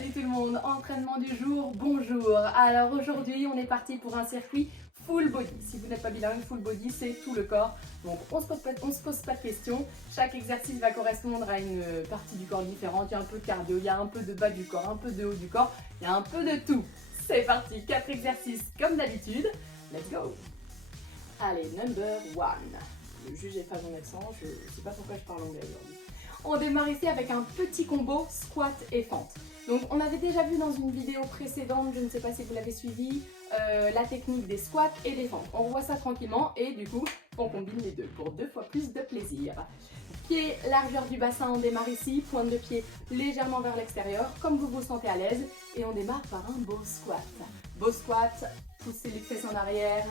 Salut tout le monde, entraînement du jour, bonjour. Alors aujourd'hui on est parti pour un circuit full body. Si vous n'êtes pas bilingue, full body c'est tout le corps. Donc on se pose pas de questions. Chaque exercice va correspondre à une partie du corps différente. Il y a un peu de cardio, il y a un peu de bas du corps, un peu de haut du corps. Il y a un peu de tout. C'est parti, 4 exercices comme d'habitude. Let's go. Allez, number 1. Ne jugez pas mon accent, je ne sais pas pourquoi je parle anglais aujourd'hui. On démarre ici avec un petit combo squat et fente. Donc on avait déjà vu dans une vidéo précédente, je ne sais pas si vous l'avez suivi, la technique des squats et des fentes. On revoit ça tranquillement et du coup on combine les deux pour 2 fois plus de plaisir. Pied, largeur du bassin, on démarre ici, pointe de pied légèrement vers l'extérieur, comme vous vous sentez à l'aise. Et on démarre par un beau squat. Beau squat, poussez les fesses en arrière,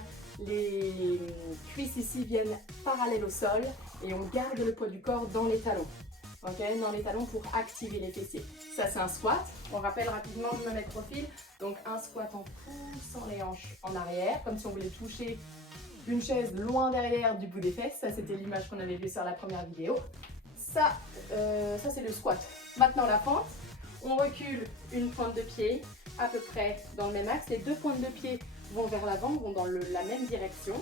les cuisses ici viennent parallèles au sol et on garde le poids du corps dans les talons. Okay, dans les talons pour activer les fessiers. Ça c'est un squat. On rappelle rapidement, je me mets de profil. Donc un squat en poussant les hanches en arrière, comme si on voulait toucher une chaise loin derrière du bout des fesses. Ça c'était l'image qu'on avait vue sur la première vidéo. Ça c'est le squat. Maintenant la fente. On recule une pointe de pied à peu près dans le même axe. Les 2 pointes de pied vont vers l'avant, vont dans la même direction.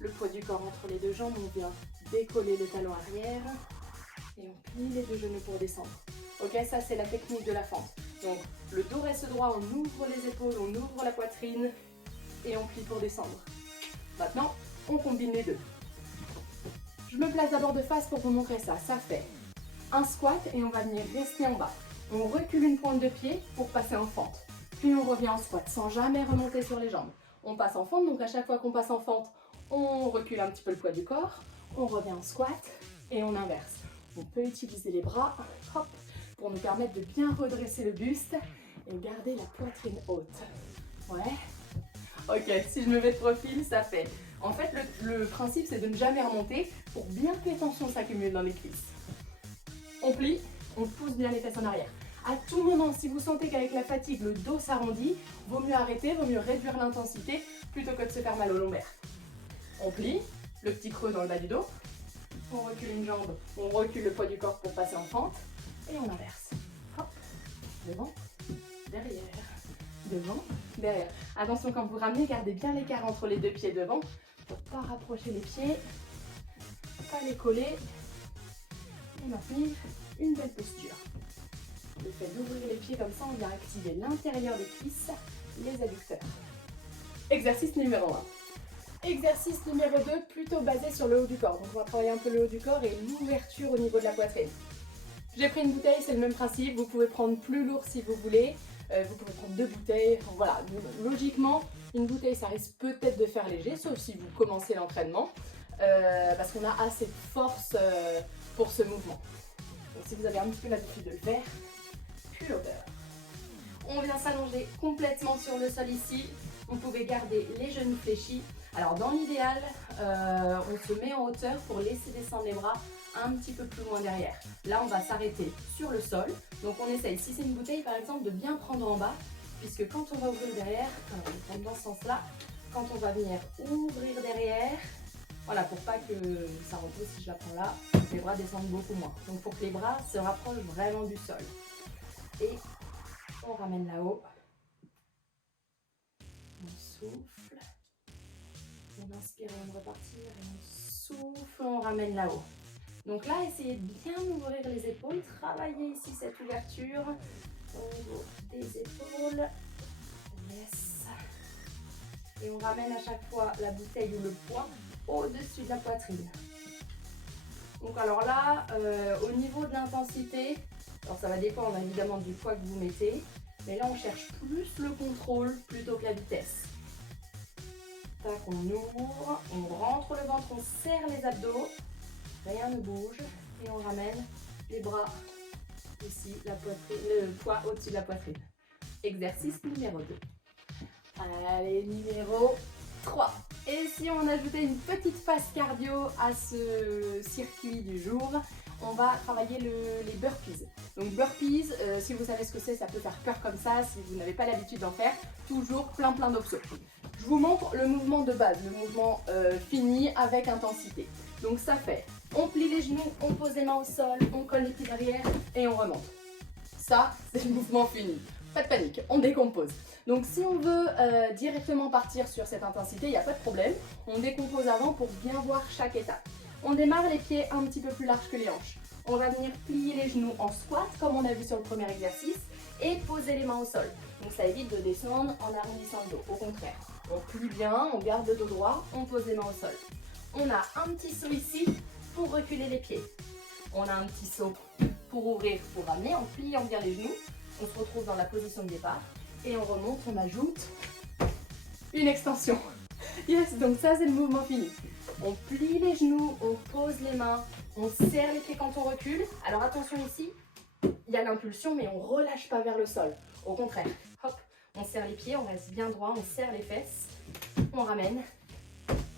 Le poids du corps entre les 2 jambes, on vient décoller le talon arrière. Et on plie les 2 genoux pour descendre. Ok, ça c'est la technique de la fente. Donc le dos reste droit, on ouvre les épaules, on ouvre la poitrine et on plie pour descendre. Maintenant, on combine les deux. Je me place d'abord de face pour vous montrer ça. Ça fait un squat et on va venir rester en bas. On recule une pointe de pied pour passer en fente. Puis on revient en squat sans jamais remonter sur les jambes. On passe en fente, donc à chaque fois qu'on passe en fente, on recule un petit peu le poids du corps. On revient en squat et on inverse. On peut utiliser les bras hop, pour nous permettre de bien redresser le buste et garder la poitrine haute. Ouais. Ok, si je me mets de profil, ça fait... En fait, le principe, c'est de ne jamais remonter pour bien que les tensions s'accumulent dans les cuisses. On plie, on pousse bien les fesses en arrière. À tout moment, si vous sentez qu'avec la fatigue, le dos s'arrondit, vaut mieux arrêter, vaut mieux réduire l'intensité plutôt que de se faire mal au lombaire. On plie, le petit creux dans le bas du dos. On recule une jambe, on recule le poids du corps pour passer en fente et on inverse. Hop, devant, derrière, devant, derrière. Attention quand vous ramenez, gardez bien l'écart entre les 2 pieds devant pour ne pas rapprocher les pieds, pas les coller et maintenir une belle posture. Le fait d'ouvrir les pieds comme ça, on vient activer l'intérieur des cuisses, les adducteurs. Exercice numéro 1. Exercice numéro 2, plutôt basé sur le haut du corps. Donc on va travailler un peu le haut du corps et l'ouverture au niveau de la poitrine. J'ai pris une bouteille, c'est le même principe. Vous pouvez prendre plus lourd si vous voulez. Vous pouvez prendre 2 bouteilles. Voilà, logiquement, une bouteille, ça risque peut-être de faire léger, sauf si vous commencez l'entraînement. Parce qu'on a assez de force pour ce mouvement. Donc si vous avez un petit peu l'habitude de le faire, plus hauteur. On vient s'allonger complètement sur le sol ici. Vous pouvez garder les genoux fléchis. Alors dans l'idéal, on se met en hauteur pour laisser descendre les bras un petit peu plus loin derrière. Là, on va s'arrêter sur le sol. Donc on essaye, si c'est une bouteille par exemple, de bien prendre en bas, puisque quand on va ouvrir derrière, dans ce sens-là, quand on va venir ouvrir derrière, voilà, pour pas que ça repose, si je la prends là, les bras descendent beaucoup moins. Donc il faut que les bras se rapprochent vraiment du sol. Et on ramène là-haut. On souffle. On inspire et on repartir, et on souffle, on ramène là-haut. Donc là, essayez de bien ouvrir les épaules, travaillez ici cette ouverture au niveau des épaules. Yes. Et on ramène à chaque fois la bouteille ou le poids au-dessus de la poitrine. Donc alors là, au niveau de l'intensité, alors ça va dépendre évidemment du poids que vous mettez, mais là on cherche plus le contrôle plutôt que la vitesse. Tac, on ouvre, on rentre le ventre, on serre les abdos, rien ne bouge et on ramène les bras ici, la poitrine, le poids au-dessus de la poitrine. Exercice numéro 2. Allez, numéro 3. Et si on ajoutait une petite phase cardio à ce circuit du jour, on va travailler les burpees. Donc burpees, si vous savez ce que c'est, ça peut faire peur comme ça, si vous n'avez pas l'habitude d'en faire, toujours plein d'options. Je vous montre le mouvement de base, le mouvement fini avec intensité. Donc ça fait, on plie les genoux, on pose les mains au sol, on colle les pieds derrière et on remonte. Ça, c'est le mouvement fini. Pas de panique, on décompose. Donc si on veut directement partir sur cette intensité, il n'y a pas de problème. On décompose avant pour bien voir chaque étape. On démarre les pieds un petit peu plus larges que les hanches. On va venir plier les genoux en squat, comme on a vu sur le premier exercice, et poser les mains au sol. Donc ça évite de descendre en arrondissant le dos. Au contraire, on plie bien, on garde le dos droit, on pose les mains au sol. On a un petit saut ici pour reculer les pieds. On a un petit saut pour ouvrir, pour ramener, en pliant bien les genoux. On se retrouve dans la position de départ et on remonte, on ajoute une extension. Yes, donc ça c'est le mouvement fini. On plie les genoux, on pose les mains, on serre les pieds quand on recule. Alors attention ici, il y a l'impulsion mais on ne relâche pas vers le sol. Au contraire, hop, on serre les pieds, on reste bien droit, on serre les fesses, on ramène,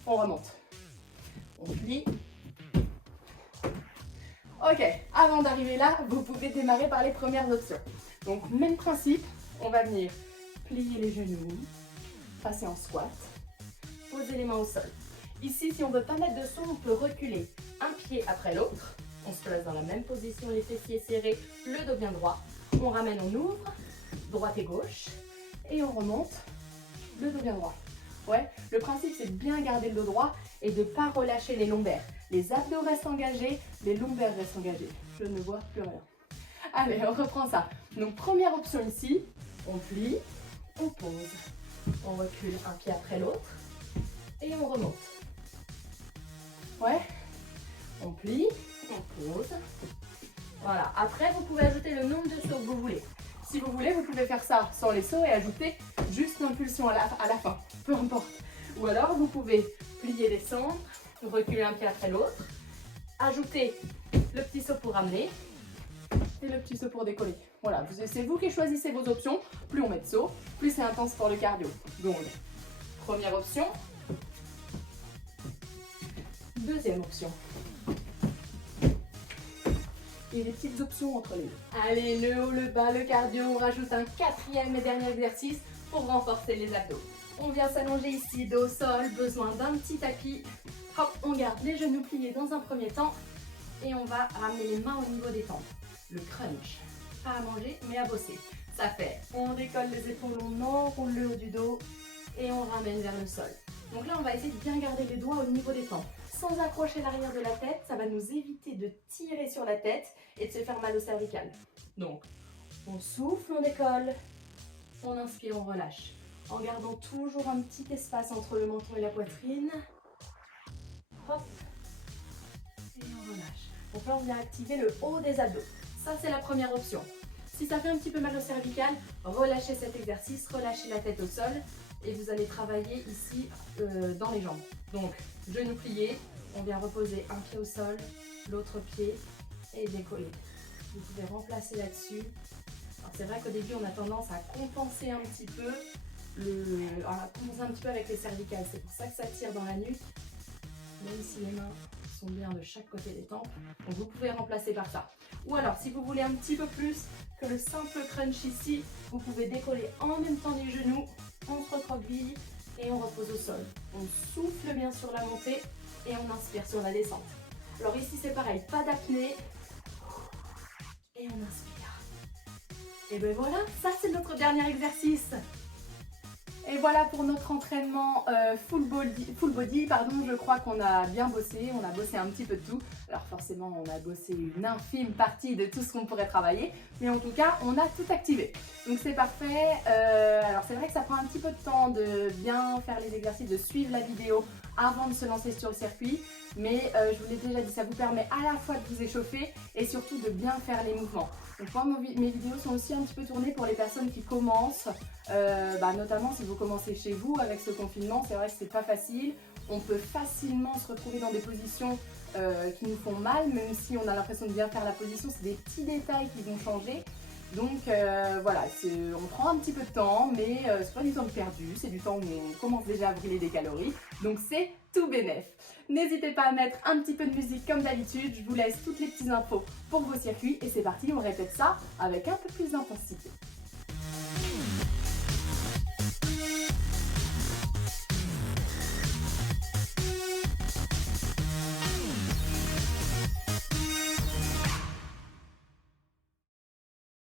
on remonte. On plie. Ok, avant d'arriver là, vous pouvez démarrer par les premières options. Donc même principe, on va venir plier les genoux, passer en squat, poser les mains au sol. Ici, si on ne veut pas mettre de saut, on peut reculer un pied après l'autre. On se place dans la même position, les fessiers serrés, le dos bien droit. On ramène, on ouvre, droite et gauche, et on remonte, le dos bien droit. Ouais, le principe c'est de bien garder le dos droit et de ne pas relâcher les lombaires. Les abdos restent engagés, les lombaires restent engagés. Je ne vois plus rien. Allez, on reprend ça. Donc première option ici, on plie, on pose, on recule un pied après l'autre et on remonte. Ouais, on plie, on pose. Voilà, après vous pouvez ajouter le nombre de sauts que vous voulez. Si vous voulez, vous pouvez faire ça sans les sauts et ajouter juste l'impulsion à la fin, peu importe. Ou alors vous pouvez plier, descendre, reculer un pied après l'autre, ajouter le petit saut pour ramener et le petit saut pour décoller. Voilà, c'est vous qui choisissez vos options. Plus on met de sauts, plus c'est intense pour le cardio. Donc, première option. Deuxième option. Et les petites options entre les deux. Allez, le haut, le bas, le cardio, on rajoute un quatrième et dernier exercice pour renforcer les abdos. On vient s'allonger ici, dos au sol, besoin d'un petit tapis. Hop, on garde les genoux pliés dans un premier temps et on va ramener les mains au niveau des tempes. Le crunch, pas à manger mais à bosser. Ça fait, on décolle les épaules, on enroule le haut du dos et on ramène vers le sol. Donc là, on va essayer de bien garder les doigts au niveau des tempes. Sans accrocher l'arrière de la tête, ça va nous éviter de tirer sur la tête et de se faire mal au cervical. Donc, on souffle, on décolle, on inspire, on relâche. En gardant toujours un petit espace entre le menton et la poitrine. Hop. Et on relâche. Donc là, on vient activer le haut des abdos. Ça, c'est la première option. Si ça fait un petit peu mal au cervical, relâchez cet exercice, relâchez la tête au sol et vous allez travailler ici dans les jambes. Donc, genoux pliés, on vient reposer un pied au sol, l'autre pied et décoller. Vous pouvez remplacer là-dessus. Alors c'est vrai qu'au début, on a tendance à compenser un petit peu, avec les cervicales. C'est pour ça que ça tire dans la nuque, même si les mains sont bien de chaque côté des tempes. Donc vous pouvez remplacer par ça. Ou alors, si vous voulez un petit peu plus que le simple crunch ici, vous pouvez décoller en même temps les genoux, on se recroqueville et on repose au sol. On souffle bien sur la montée et on inspire sur la descente. Alors ici, c'est pareil, pas d'apnée. Et on inspire. Et ben voilà, ça c'est notre dernier exercice. Et voilà pour notre entraînement full body, je crois qu'on a bien bossé, on a bossé un petit peu de tout. Alors forcément, on a bossé une infime partie de tout ce qu'on pourrait travailler, mais en tout cas, on a tout activé. Donc c'est parfait. Alors c'est vrai que ça prend un petit peu de temps de bien faire les exercices, de suivre la vidéo avant de se lancer sur le circuit, mais je vous l'ai déjà dit, ça vous permet à la fois de vous échauffer et surtout de bien faire les mouvements. Donc moi, mes vidéos sont aussi un petit peu tournées pour les personnes qui commencent, notamment si vous commencez chez vous avec ce confinement, c'est vrai que c'est pas facile. On peut facilement se retrouver dans des positions qui nous font mal, même si on a l'impression de bien faire la position, c'est des petits détails qui vont changer. Donc voilà, on prend un petit peu de temps, mais c'est pas du temps perdu, c'est du temps où on commence déjà à brûler des calories, donc c'est tout bénef. N'hésitez pas à mettre un petit peu de musique comme d'habitude, je vous laisse toutes les petites infos pour vos circuits et c'est parti, on répète ça avec un peu plus d'intensité.